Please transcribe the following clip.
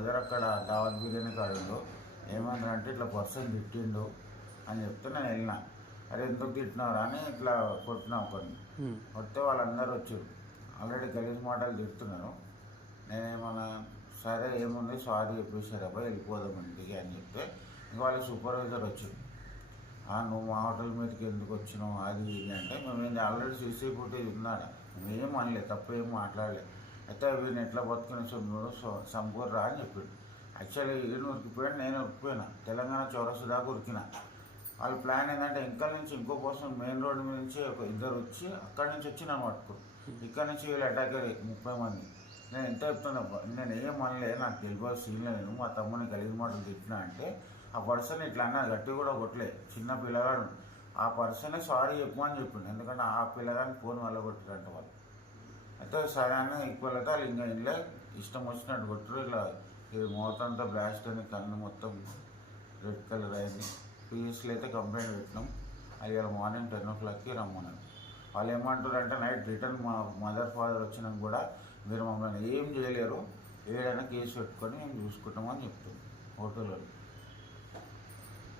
Brother అక్కడ దావత్ బిర్యానీ కాడిండు, ఏమన్నారంటే ఇట్లా పర్సన్ తిట్టిండు అని చెప్తే నేను వెళ్ళిన. అరే ఎందుకు తిట్టినారా అని ఇట్లా కొట్టినాం కొన్ని. కొడితే వాళ్ళందరూ వచ్చారు, ఆల్రెడీ గలీజ్ మాటలు తిడుతున్నారు. నేనేమన్నా సరే ఏముంది సారీ చెప్పేసారు అబ్బాయి వెళ్ళిపోదాం ఇంటికి అని చెప్తే ఇంకా వాళ్ళ సూపర్వైజర్ వచ్చాడు. నువ్వు మా హోటల్ మీదకి ఎందుకు వచ్చినావు అది ఇది అంటే మేము ఆల్రెడీ సీసీ ఫుటేజ్ ఉన్నాడు, మేమేం అనలేదు, తప్పు ఏం మాట్లాడలేదు. అయితే వీడిని ఎట్లా బతుకునే సొమ్ముడు సంపూర్రా అని చెప్పాడు. యాక్చువల్లీ ఈయన ఉరికిపోయాడు, నేను ఉరికిపోయినా, తెలంగాణ చౌరస్తా దాకా ఉరికినా. వాళ్ళ ప్లాన్ ఏంటంటే ఇంకా నుంచి ఇంకో పర్సన్ మెయిన్ రోడ్డు మీద నుంచి ఒక ఇద్దరు వచ్చి అక్కడి నుంచి వచ్చి నన్ను పట్టుకోరు, ఇక్కడ నుంచి వీళ్ళు అటాక్ అయ్యారు 30 మంది. నేను ఎంత చెప్తున్నా, నేను ఏం అనలే, నాకు తెలియదు సీన్లో నేను మా తమ్ముని గలీజ్ మాటలు తిట్టినా అంటే ఆ పర్సన్ ఇట్లా అన్నా గట్టి కూడా కొట్టలే, చిన్న పిల్లగాడు. ఆ పర్సనే సారీ చెప్పమని చెప్పిండు, ఎందుకంటే ఆ పిల్లగాడిని ఫోన్ వెళ్ళగొట్టారంట వాళ్ళు. అయితే సరే అని ఈక్వల్ అయితే వాళ్ళు ఇంకా ఇంట్లో ఇష్టం వచ్చినట్టు కొట్టరు. ఇలా ఇది మోతంతా బ్లాస్ట్ అని కన్ను మొత్తం రెడ్ కలర్ అయింది. పిఎస్లో అయితే కంప్లైంట్ పెట్టినాం. అది ఇలా మార్నింగ్ 10 o'clockకి రమ్మన్నారు. వాళ్ళు ఏమంటారంటే నైట్ రిటర్న్ మా మదర్ ఫాదర్ వచ్చినాక కూడా మీరు మమ్మల్ని ఏం చేయలేరు, ఏదైనా కేసు పెట్టుకొని మేము చూసుకుంటామని చెప్తాం హోటల్లో.